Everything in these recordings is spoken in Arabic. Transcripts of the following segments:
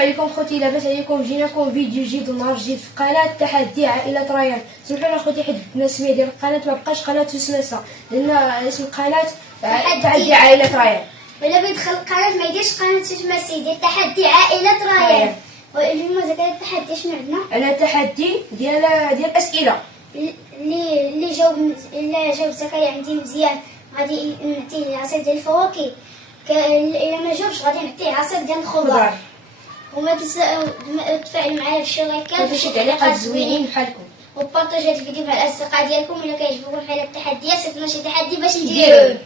عليكم خوتي، لاباس عليكم؟ جيناكم فيديو جديد ونهار جديد في قناه تحدي عائله ريان. سمحوا لي خوتي حيت الاسميه ديال القناه ما بقاش قناه وسلاسه، لان اسم القناه تحدي عائله ريان. ولا بيدخل القناه ما يديرش قناه اسمها سيدي تحدي عائله ريان. واليوم زكريا التحدي شنو عندنا؟ انا تحدي ديال اسئله اللي جاوب زكريا عندي مزيان غادي نعطيه عصير ديال الفواكه. الا ما جاوبش غادي نعطيه عصير ديال الخضر. وما تنساو تفاعلوا معايا في اللايكات وشي تعليقات زوينين بحالكم، وبارطاجيو هذا الفيديو مع الاصدقاء ديالكم. الا كيعجبكم بحال هاد التحديات صيفطوا شي تحدي باش نديروه.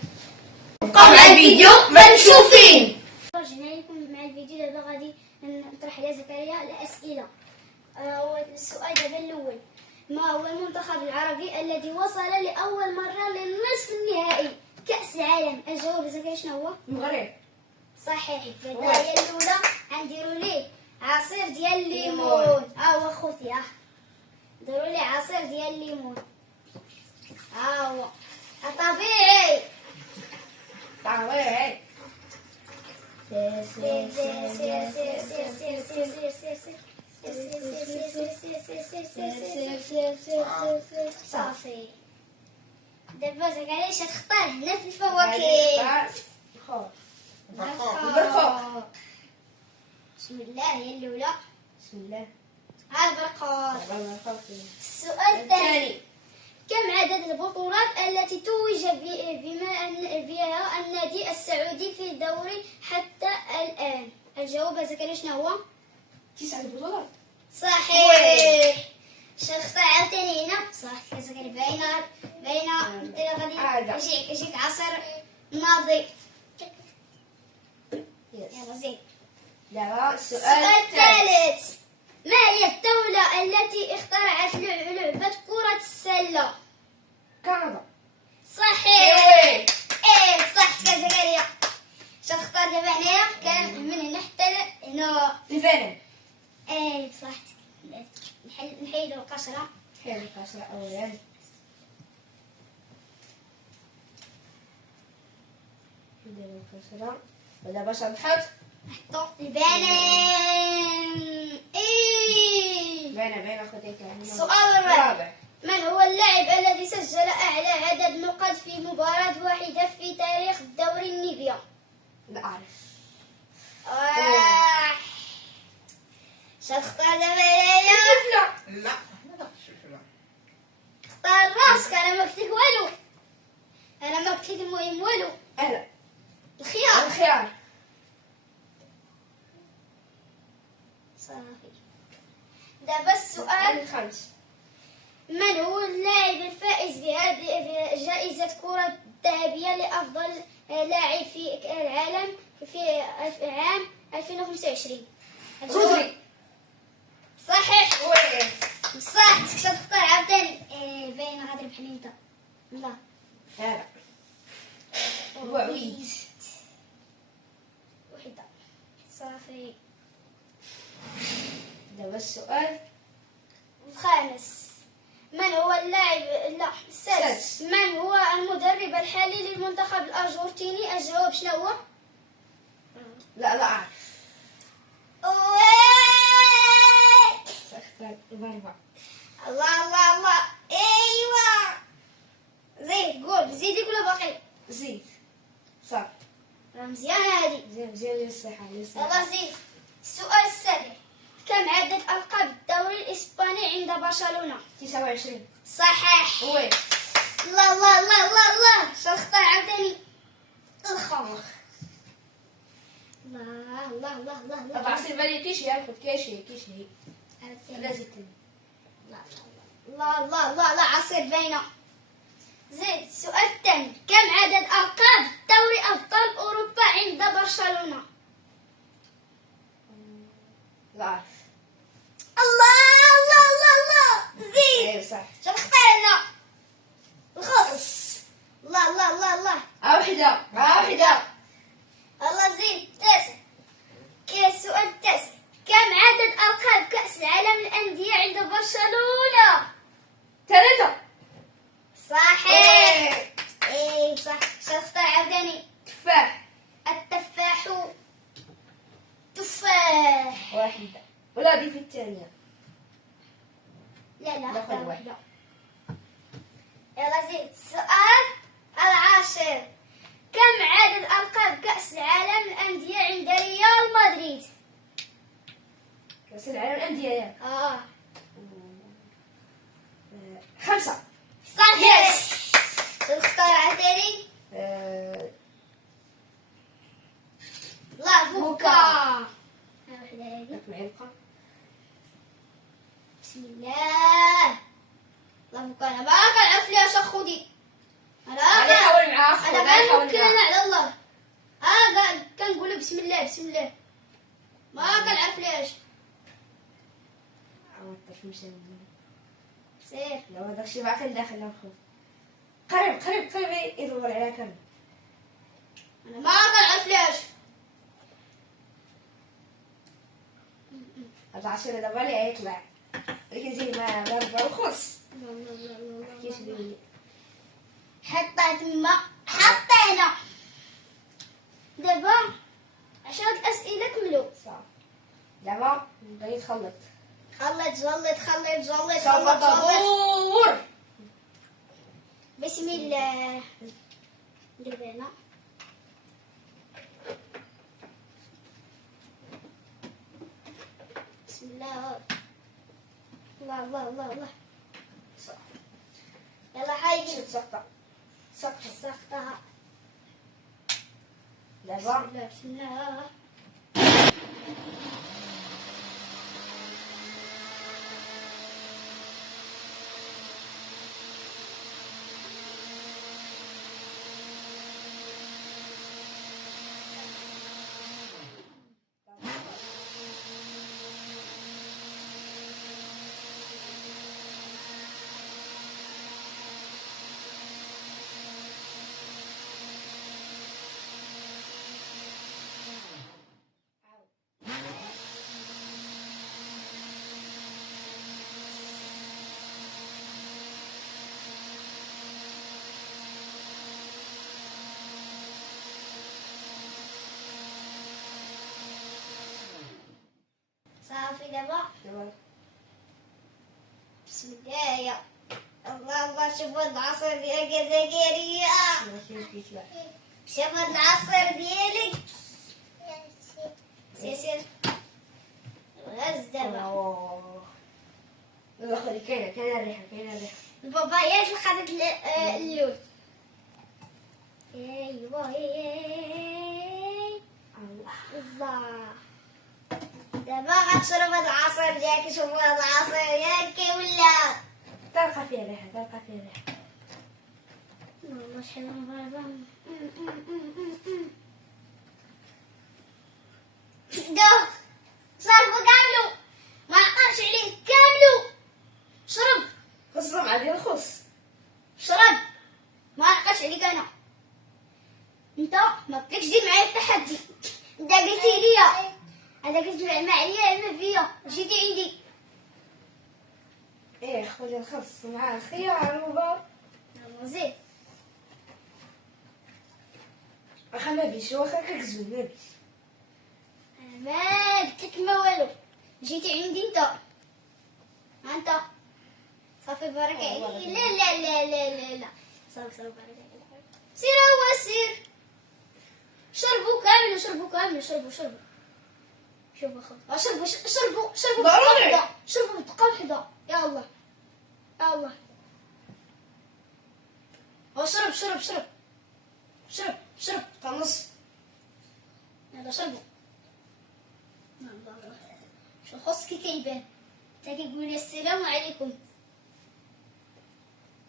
بقاو مع الفيديو ما مشوفين. رجعنا لكم مع الفيديو. دابا غادي نطرح على زكريا الاسئله. السؤال دابا الاول: ما هو المنتخب العربي الذي وصل لاول مره للنصف النهائي كاس العالم؟ الجواب زكريا شنو هو؟ المغرب. صحيح. البدايه الاولى غنديروا ليه عصير ديال الليمون. ها هو خوتي، ديروا ليه عصير ديال الليمون. ها هو طبيعي. طبيعي. سير سير سير سير سير سير سير سير سير سير سير. صافي. دابا زكريا اش تختار هنا في الفواكه؟ البرقوق. بسم الله هي الاولى. بسم الله. ها البرقوق. السؤال الثاني: كم عدد البطولات التي توج بها النادي السعودي في الدوري حتى الآن؟ الجواب زكريا شنو هو؟ 9 بطولات. صحيح. اختار عاوتاني هنا. صح زكريا. باينه غادي يجيك عصير ناضي. يلا زين. دابا السؤال الثالث: ما هي الدولة التي اخترعت لعبة كرة السلة؟ كندا. صحيح. صح زكريا. شختار دابا هنايا كان من هنا حتى هنا الفنان. بصحتك. نحيدو القشرة. حيد القشرة أولا. نديرو القشرة ودابا باش نحط نحطو البنان. باينة خوتي. السؤال الرابع: من هو اللاعب الذي سجل أعلى عدد نقاط في مباراة واحدة في تاريخ الدوري النيبيا؟ لا أعرف. شتختار دابا هنايا؟ لا اختار راسك. أنا ما قلت لك والو. أنا ما قلت لك المهم والو. أهلا. الخيار. صافي. دابا السؤال الخامس: من هو اللاعب الفائز بهذه جائزة كرة الذهبية لأفضل لاعب في العالم في عام 2025؟ رودري. صحيح. صح. تختار عاوتاني. باينة غادي ربحني انت. لا هذا وعيد وحدة. صافي. دابا السؤال الخامس: من هو اللاعب السادس. من هو المدرب الحالي للمنتخب الأرجنتيني؟ الجواب شنو هو؟ لا أعرف. سأختار الأربعة. الله. ايوا زيد. قول زيدك ولا باقي؟ زيد. صح. مزيانة هادي. زين للصحة. يلا زيد. السؤال السابع: كم عدد ألقاب الدوري الإسباني عند برشلونة؟ 29. صحيح. وين؟ الله. شو اختار عاوتاني؟ الخمر. الله. طب عصير بالي كيش ياخد كيشي لازم لا عصير باينة. زيد. السؤال الثاني: كم عدد ألقاب دوري أبطال أوروبا عند برشلونة؟ لا أعرف. الله. زيد. صح. شو اختار هنا؟ الخص. الله. واحدة. الله زيد. تاسع. السؤال التاسع: كم عدد ألقاب كأس العالم للأندية عند برشلونة؟ 3. صحيح. صح. شو اختار عاوتاني؟ تفاح. التفاح. واحد. واحدة ولا ضيفي الثانية. لا لا، اختار خذ واحدة. يلا زيد. السؤال العاشر: كم عدد ألقاب كأس العالم للأندية عند ريال مدريد؟ كأس العالم الأندية ياك. 5. صحيح. تختار عتيري. لافوكا. واحدة هذه. معلقة. بسم الله. لافوكا أنا ما كنعرف ليش أخودي. غادي نحاول معاه أخو. أنا ما يمكن أنا على الله. كنقولوا بسم الله بسم الله. ما كنعرف ليش. عوضت مشى. سير. لا هذاك الشيء باقي داخل ناخذ. قريب يدور على كم. أنا ما كنعرف ليش. هذا 10 دابا اللي يطلع. ولكن زي ما ربع وخص. كيش بيه. حطيت تما حطينا. دابا 10 الأسئلة كملوا. صافي. دابا نبدا يتخلط. خلط جلط خلط جلط صافي خلط جلط. طابور. بسم الله. ندير هنا. بسم الله. الله الله الله الله. صافي. يلا حي. شد سقطة. سقطها. دابا بسم الله. صافي دابا. بسم الله. يا الله الله. شوف هاد العصير ديالك يا زكريا. شوف هاد العصير ديالك. سير غاز دابا. لا خلي كاينه الريحه. البابايات اللي خدت اللول. ايوا الله. دابا غتشرب هاد العصير ديالك. شوف هاد العصير ياك ولا تلقى فيها ريحه. والله شحال مغربة. دوخ. شربوا كاملو. ما عقلش عليه كاملو. شرب. خصهم عادي الخص. شرب. ما عقلش عليك انا. انت ما بدكش دير معايا التحدي. انت قلتي لي هذا قلت ما عليا ما فيا. جيتي عندي. ايه خذي الخص مع الخيار المبار. زيد. واخا ما بيش واخا ككزول ما بيش. انا ما قلت لك ما والو. جيتي عندي انت صافي بارك عليك. لا صافي بارك عليك. سير هو سير. شربوا كامل. شربوا شوفوا اخويا. شربوا ضروري. شربوا دقه وحده. يا الله شرب طنص. يلا شربوا. الله شو خصك كيبان. انت كيقول لي السلام عليكم.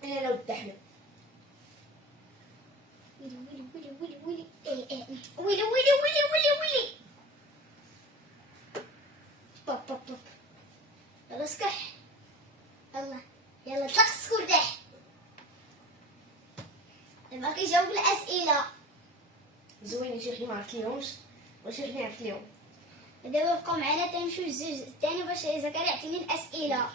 انا لو الدحمه. ويلي. طب. يلا اسكح. يلا شخص كردح. ما كيجاوب الاسئله. زويني شي حنا ما عرفت اليومش وشي حنا عرفت اليوم. دابا بقاو معنا تنمشيو الزوج الثاني باش زكريا يعطيني الاسئله.